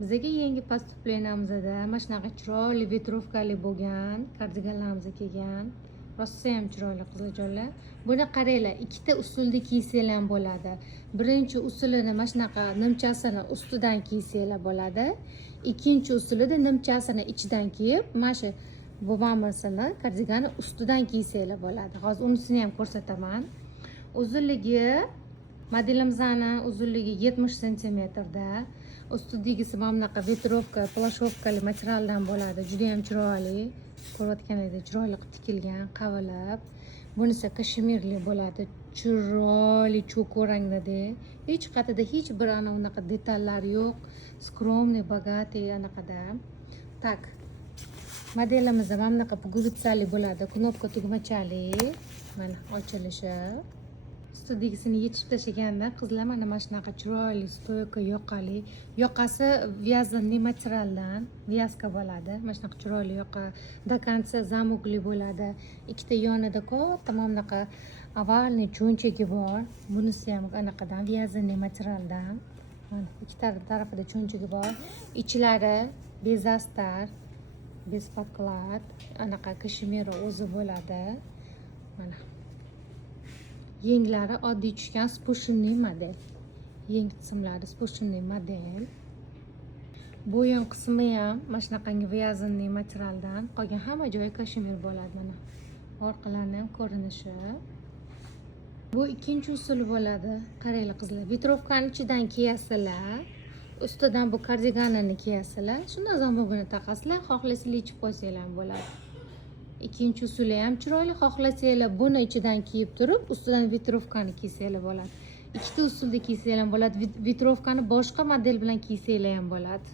Bizaga yangi поступлениямizda mana shunaqa chiroyli ветровкали bo'lgan kardiganlarimiz kelgan. Rosa ham chiroyli qizlarjonlar. Buni qaranglar, ikkita usulda kiysanglar ham bo'ladi. Birinchi usulini mana shunaqa nimchasini ustidan kiysanglar bo'ladi. Ikkinchi usulida nimchasini ichidan kiyib, mana shu bo'lmasini kardigani ustidan kiysanglar bo'ladi. Hozir unisini ham ko'rsataman. Uzunligi modelimizning uzunligi 70 sm. Ustidagisi mana bunaqa ветровка, plashovkali materialdan bo'ladi. Juda ham chiroyli. Ko'rayotganingizdek chiroyli qilib tikilgan, qavilib. Bunisi kashmirli bo'ladi. Chiroyli cho'koq rangda. Hech qayerda hech bir unaqa detallar yo'q. Skromный, богатый anaqada. Tak. Modelimiz mana bunaqa puguvitsali bo'ladi. Knopka tugmachali. Mana ochilishi. Ustidagisini yechib tashlaganda qizlar mana shunaqa chiroyli stoyka yoqali. Yoqasi vязанный materialdan, vязка bo'ladi. Mana shunaqa chiroyli yoqa, до конца zamugli bo'ladi. Ikkita yonida katta mana bunaqa ovalniy cho'nchagi bor. Bunisi ham anaqadan, vязанный materialdan. Mana ikkita tarafida cho'nchagi bor. Ichlari bez astar, bez podklad, anaqa kashmir o'zi bo'ladi. Mana yenglari oddiy tushgan spushinli model. Yeng qismlari spushinli model. Bo'yin qismi ham mana shunaqangi vязанный materialdan, qolgan hamma joyi kashmir bo'ladi mana. Orqalari ham ko'rinishi. Bu ikkinchi usul bo'ladi. Qaranglar qizlar, ветровкani ichidan kiyasizlar, ustidan bu kardiganini kiyasizlar. Shundan zamogini taqasizlar, xohlasanglar ichib qo'ysanglar ham bo'ladi. Ikkinchi usuli ham chiroyli, xohlasanglar buni ichidan kiyib turib, ustidan ветровкani kiysanglar bo'ladi. Ikkita usulda kiysanglar ham bo'ladi. Ветровкani boshqa model bilan kiysanglar ham bo'ladi.